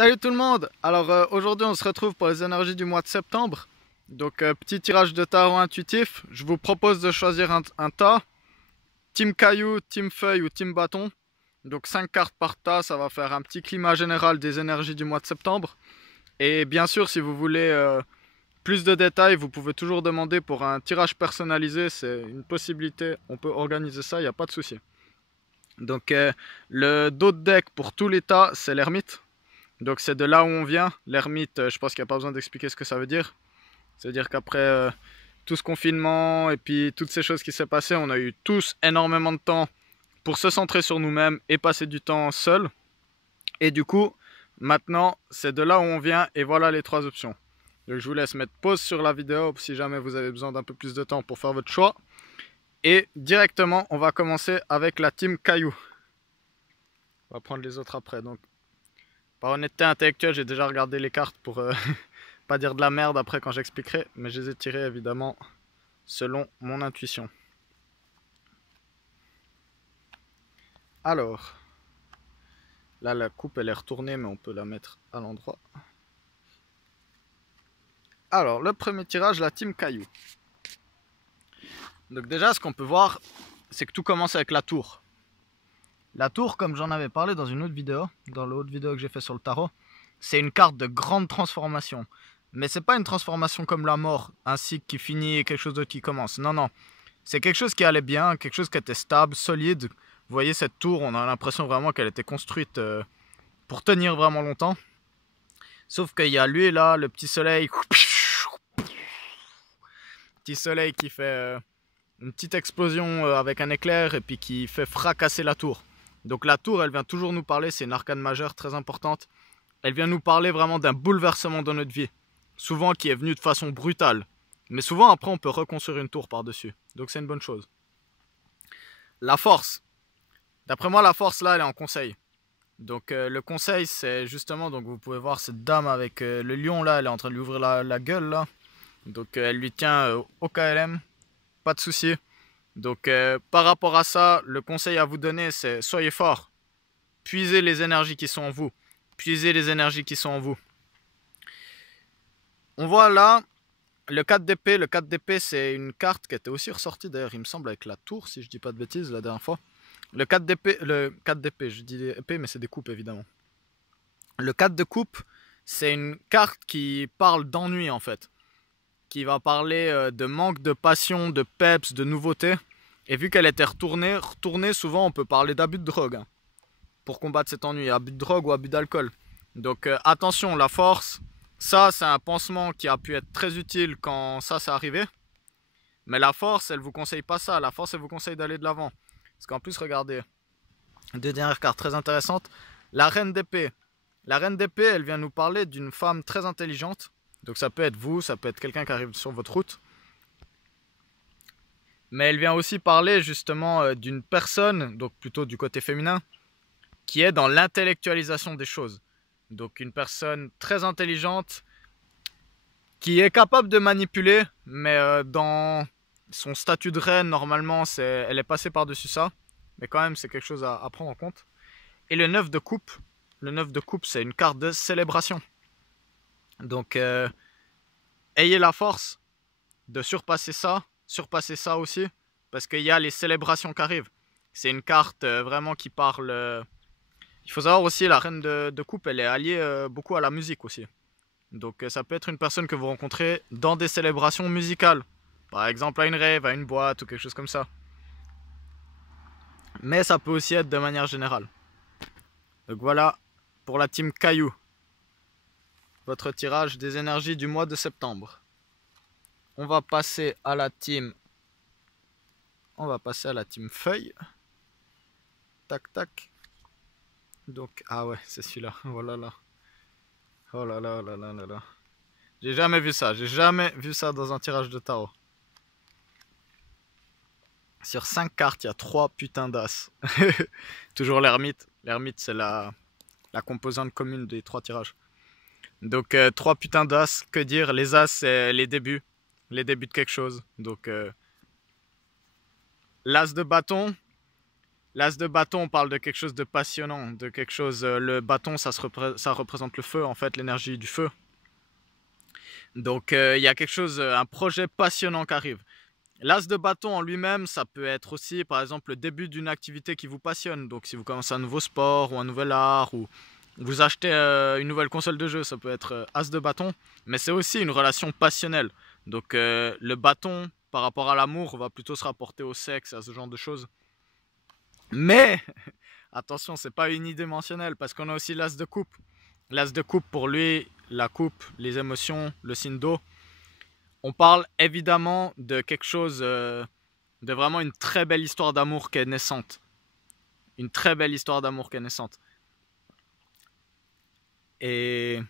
Salut tout le monde! Alors aujourd'hui on se retrouve pour les énergies du mois de septembre. Donc petit tirage de tarot intuitif. Je vous propose de choisir un tas. Team caillou, team feuille ou team bâton. Donc 5 cartes par tas, ça va faire un petit climat général des énergies du mois de septembre. Et bien sûr si vous voulez plus de détails, vous pouvez toujours demander pour un tirage personnalisé. C'est une possibilité, on peut organiser ça, il n'y a pas de souci. Donc le dos de deck pour tous les tas, c'est l'ermite. Donc c'est de là où on vient. L'ermite, je pense qu'il n'y a pas besoin d'expliquer ce que ça veut dire. C'est-à-dire qu'après tout ce confinement et puis toutes ces choses qui s'est passées, on a eu tous énormément de temps pour se centrer sur nous-mêmes et passer du temps seul. Et du coup, maintenant, c'est de là où on vient et voilà les 3 options. Donc je vous laisse mettre pause sur la vidéo si jamais vous avez besoin d'un peu plus de temps pour faire votre choix. Et directement, on va commencer avec la team caillou. On va prendre les autres après. Donc, par honnêteté intellectuelle, j'ai déjà regardé les cartes pour pas dire de la merde après quand j'expliquerai, mais je les ai tirées évidemment selon mon intuition. Alors, là la coupe elle est retournée, mais on peut la mettre à l'endroit. Alors, le premier tirage, la team caillou. Donc déjà, ce qu'on peut voir, c'est que tout commence avec la tour. La tour, comme j'en avais parlé dans une autre vidéo, dans l'autre vidéo que j'ai fait sur le tarot, c'est une carte de grande transformation. Mais c'est pas une transformation comme la mort, un cycle qui finit et quelque chose d'autre qui commence. Non, non. C'est quelque chose qui allait bien, quelque chose qui était stable, solide. Vous voyez cette tour, on a l'impression vraiment qu'elle était construite pour tenir vraiment longtemps. Sauf qu'il y a lui là, le petit soleil. Petit soleil qui fait une petite explosion avec un éclair et puis qui fait fracasser la tour. Donc la tour, elle vient toujours nous parler, c'est une arcane majeure très importante. Elle vient nous parler vraiment d'un bouleversement dans notre vie. Souvent qui est venu de façon brutale. Mais souvent après on peut reconstruire une tour par-dessus. Donc c'est une bonne chose. La force. D'après moi la force là elle est en conseil. Donc le conseil c'est justement, donc vous pouvez voir cette dame avec le lion là, elle est en train de lui ouvrir la gueule là. Donc elle lui tient au KLM. Pas de souci. Donc par rapport à ça, le conseil à vous donner c'est soyez fort. Puisez les énergies qui sont en vous. Puisez les énergies qui sont en vous. On voit là le 4 d'épée. Le 4 d'épée c'est une carte qui était aussi ressortie d'ailleurs il me semble avec la tour si je dis pas de bêtises la dernière fois. Le 4 d'épée, je dis épée mais c'est des coupes évidemment. Le 4 de coupe c'est une carte qui parle d'ennui en fait. Qui va parler de manque de passion, de peps, de nouveauté. Et vu qu'elle était retournée, souvent on peut parler d'abus de drogue. Hein, pour combattre cet ennui, abus de drogue ou abus d'alcool. Donc attention, la force, ça c'est un pansement qui a pu être très utile quand ça s'est arrivé. Mais la force, elle vous conseille pas ça. La force, elle vous conseille d'aller de l'avant. Parce qu'en plus, regardez, 2 dernières cartes très intéressantes. La reine d'épée. La reine d'épée, elle vient nous parler d'une femme très intelligente. Donc ça peut être vous, ça peut être quelqu'un qui arrive sur votre route. Mais elle vient aussi parler justement d'une personne, donc plutôt du côté féminin, qui est dans l'intellectualisation des choses. Donc une personne très intelligente, qui est capable de manipuler, mais dans son statut de reine, normalement, elle est passée par-dessus ça. Mais quand même, c'est quelque chose à prendre en compte. Et le 9 de coupe, c'est une carte de célébration. Donc, ayez la force de surpasser ça aussi, parce qu'il y a les célébrations qui arrivent. C'est une carte vraiment qui parle... Il faut savoir aussi, la reine de coupe, elle est alliée beaucoup à la musique aussi. Donc ça peut être une personne que vous rencontrez dans des célébrations musicales. Par exemple à une rave, à une boîte ou quelque chose comme ça. Mais ça peut aussi être de manière générale. Donc voilà pour la team Caillou. Votre tirage des énergies du mois de septembre. On va passer à la team. Feuille. Tac tac. Donc ah ouais c'est celui-là. Voilà là. Oh là là là là là là. J'ai jamais vu ça. J'ai jamais vu ça dans un tirage de tarot. Sur 5 cartes, il y a 3 putains d'as. Toujours l'ermite. L'ermite c'est la composante commune des 3 tirages. Donc 3 putains d'as, que dire, les as c'est les débuts de quelque chose. Donc l'as de bâton, L'as de bâton, on parle de quelque chose de passionnant, de quelque chose... le bâton, ça représente le feu, en fait, l'énergie du feu. Donc, il y a quelque chose, un projet passionnant qui arrive. L'as de bâton en lui-même, ça peut être aussi, par exemple, le début d'une activité qui vous passionne. Donc, si vous commencez un nouveau sport ou un nouvel art, ou vous achetez une nouvelle console de jeu, ça peut être as de bâton. Mais c'est aussi une relation passionnelle. Donc, le bâton, par rapport à l'amour, va plutôt se rapporter au sexe, à ce genre de choses. Mais, attention, c'est pas unidimensionnel, parce qu'on a aussi l'as de coupe. L'as de coupe, pour lui, la coupe, les émotions, le signe d'eau. On parle évidemment de quelque chose, de vraiment une très belle histoire d'amour qui est naissante. Une très belle histoire d'amour qui est naissante. Et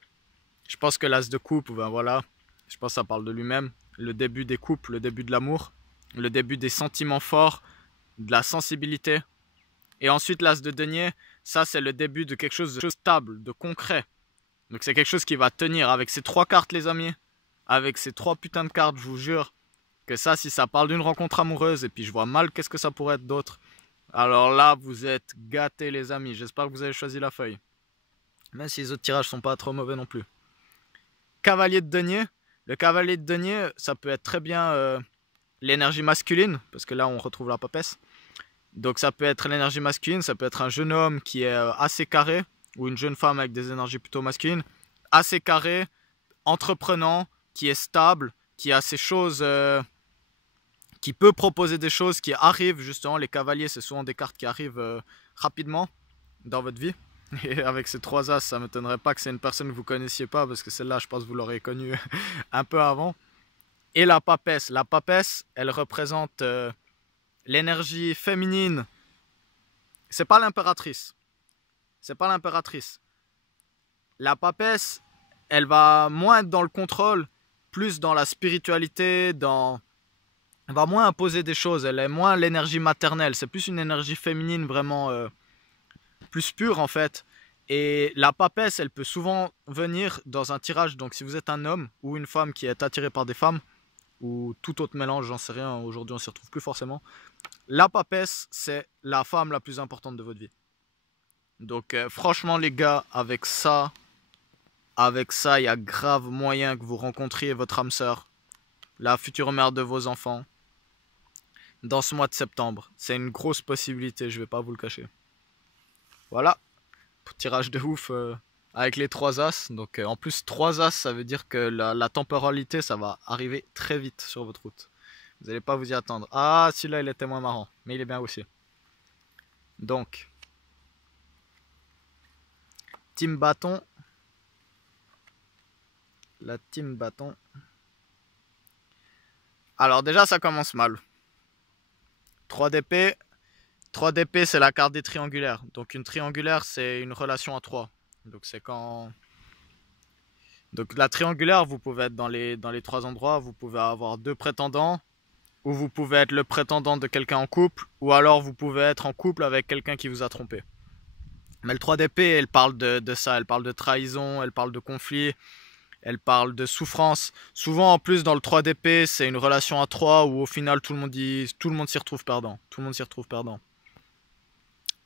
je pense que l'as de coupe, ben voilà, je pense que ça parle de lui-même. Le début des couples, le début de l'amour, le début des sentiments forts, de la sensibilité. Et ensuite l'as de denier, ça c'est le début de quelque chose de stable, de concret. Donc c'est quelque chose qui va tenir avec ces 3 cartes les amis. Avec ces 3 putains de cartes, je vous jure que ça, si ça parle d'une rencontre amoureuse, et puis je vois mal qu'est-ce que ça pourrait être d'autre. Alors là, vous êtes gâtés les amis, j'espère que vous avez choisi la feuille. Même si les autres tirages sont pas trop mauvais non plus. Cavalier de denier. Le cavalier de denier, ça peut être très bien l'énergie masculine, parce que là on retrouve la papesse. Donc ça peut être l'énergie masculine, ça peut être un jeune homme qui est assez carré, ou une jeune femme avec des énergies plutôt masculines, assez carré, entreprenant, qui est stable, qui a ces choses, qui peut proposer des choses qui arrivent justement. Les cavaliers, c'est souvent des cartes qui arrivent rapidement dans votre vie. Et avec ces 3 as, ça ne m'étonnerait pas que c'est une personne que vous ne connaissiez pas, parce que celle-là, je pense que vous l'aurez connue un peu avant. Et la papesse. La papesse, elle représente l'énergie féminine. C'est pas l'impératrice. C'est pas l'impératrice. La papesse, elle va moins être dans le contrôle, plus dans la spiritualité, elle va moins imposer des choses, elle est moins l'énergie maternelle, c'est plus une énergie féminine vraiment plus pure en fait. Et la papesse, elle peut souvent venir dans un tirage, donc si vous êtes un homme ou une femme qui est attiré par des femmes, ou tout autre mélange, j'en sais rien, aujourd'hui on s'y retrouve plus forcément. La papesse, c'est la femme la plus importante de votre vie. Donc franchement les gars, avec ça, il y a grave moyen que vous rencontriez votre âme sœur, la future mère de vos enfants, dans ce mois de septembre. C'est une grosse possibilité, je vais pas vous le cacher. Voilà, tirage de ouf avec les 3 as. Donc en plus 3 as, ça veut dire que la temporalité, ça va arriver très vite sur votre route. Vous n'allez pas vous y attendre. Ah, celui-là, il était moins marrant, mais il est bien aussi. Donc, team bâton. La team bâton. Alors déjà, ça commence mal. 3 d'épée. 3 d'épée, c'est la carte des triangulaires. Donc une triangulaire, c'est une relation à 3. Donc c'est quand... Donc la triangulaire, vous pouvez être dans les 3 endroits. Vous pouvez avoir 2 prétendants. Ou vous pouvez être le prétendant de quelqu'un en couple. Ou alors vous pouvez être en couple avec quelqu'un qui vous a trompé. Mais le 3 d'épée, elle parle de ça. Elle parle de trahison, elle parle de conflit. Elle parle de souffrance. Souvent en plus dans le 3 d'épée, c'est une relation à 3 où au final tout le monde s'y retrouve perdant. Tout le monde s'y retrouve perdant.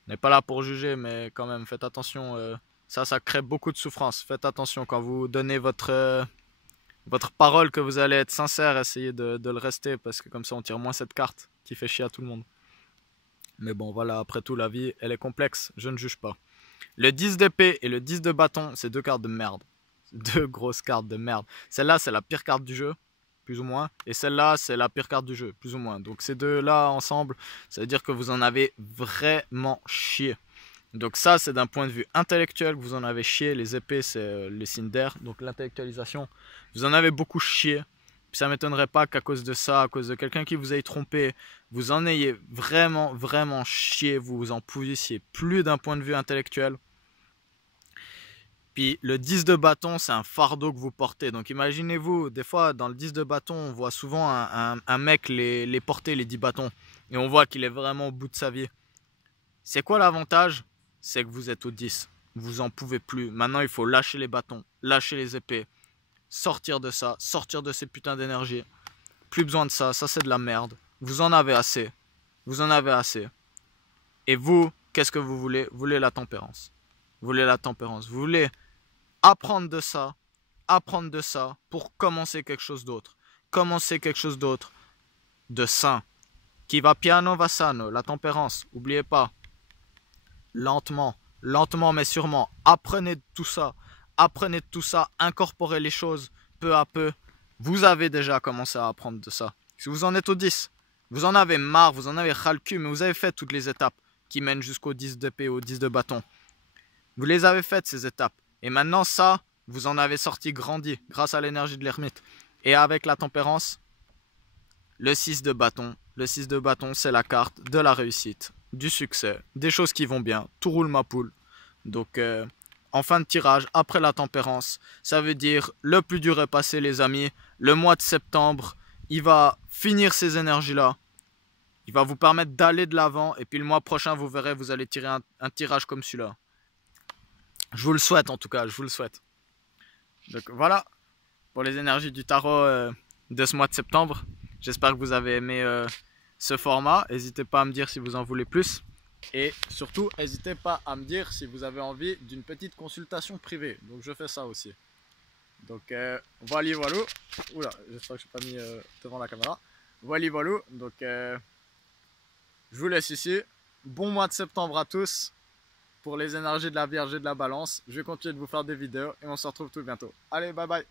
On n'est pas là pour juger, mais quand même, faites attention. Ça crée beaucoup de souffrance. Faites attention quand vous donnez votre parole que vous allez être sincère. Essayez de le rester, parce que comme ça, on tire moins cette carte qui fait chier à tout le monde. Mais bon, voilà, après tout, la vie, elle est complexe. Je ne juge pas. Le 10 d'épée et le 10 de bâton, c'est 2 cartes de merde. 2 grosses cartes de merde. Celle-là, c'est la pire carte du jeu, plus ou moins. Et celle-là, c'est la pire carte du jeu, plus ou moins. Donc ces deux-là ensemble, ça veut dire que vous en avez vraiment chié. Donc ça, c'est d'un point de vue intellectuel que vous en avez chié. Les épées, c'est les signes d'air. Donc l'intellectualisation, vous en avez beaucoup chié. Puis ça m'étonnerait pas qu'à cause de ça, à cause de quelqu'un qui vous ait trompé, vous en ayez vraiment, vraiment chié. Vous vous en poussiez plus d'un point de vue intellectuel. Puis le 10 de bâton, c'est un fardeau que vous portez. Donc imaginez-vous, des fois dans le 10 de bâton, on voit souvent un mec les porter, les 10 bâtons. Et on voit qu'il est vraiment au bout de sa vie. C'est quoi l'avantage? C'est que vous êtes au 10. Vous en pouvez plus. Maintenant, il faut lâcher les bâtons, lâcher les épées. Sortir de ça, sortir de ces putains d'énergie. Plus besoin de ça, ça c'est de la merde. Vous en avez assez. Vous en avez assez. Et vous, qu'est-ce que vous voulez? Vous voulez la tempérance. Vous voulez la tempérance. Vous voulez apprendre de ça pour commencer quelque chose d'autre. Commencer quelque chose d'autre de sain. Qui va piano va sano, la tempérance. N'oubliez pas. Lentement, lentement mais sûrement. Apprenez de tout ça. Apprenez de tout ça. Incorporez les choses peu à peu. Vous avez déjà commencé à apprendre de ça. Si vous en êtes au 10, vous en avez marre, vous en avez ras le cul, mais vous avez fait toutes les étapes qui mènent jusqu'au 10 d'épée, au 10 de bâton. Vous les avez faites ces étapes. Et maintenant ça, vous en avez sorti grandi grâce à l'énergie de l'ermite. Et avec la tempérance, le 6 de bâton. Le 6 de bâton, c'est la carte de la réussite, du succès, des choses qui vont bien. Tout roule ma poule. Donc en fin de tirage, après la tempérance, ça veut dire le plus dur est passé les amis. Le mois de septembre, il va finir ces énergies-là. Il va vous permettre d'aller de l'avant. Et puis le mois prochain, vous verrez, vous allez tirer un tirage comme celui-là. Je vous le souhaite en tout cas, je vous le souhaite. Donc voilà, pour les énergies du tarot de ce mois de septembre. J'espère que vous avez aimé ce format. N'hésitez pas à me dire si vous en voulez plus. Et surtout, n'hésitez pas à me dire si vous avez envie d'une petite consultation privée. Donc je fais ça aussi. Donc voilà, voilà. Oula, j'espère que je n'ai pas mis devant la caméra. Voilà, voilà. Donc je vous laisse ici. Bon mois de septembre à tous. Pour les énergies de la Vierge et de la Balance. Je vais continuer de vous faire des vidéos et on se retrouve tout bientôt. Allez, bye bye.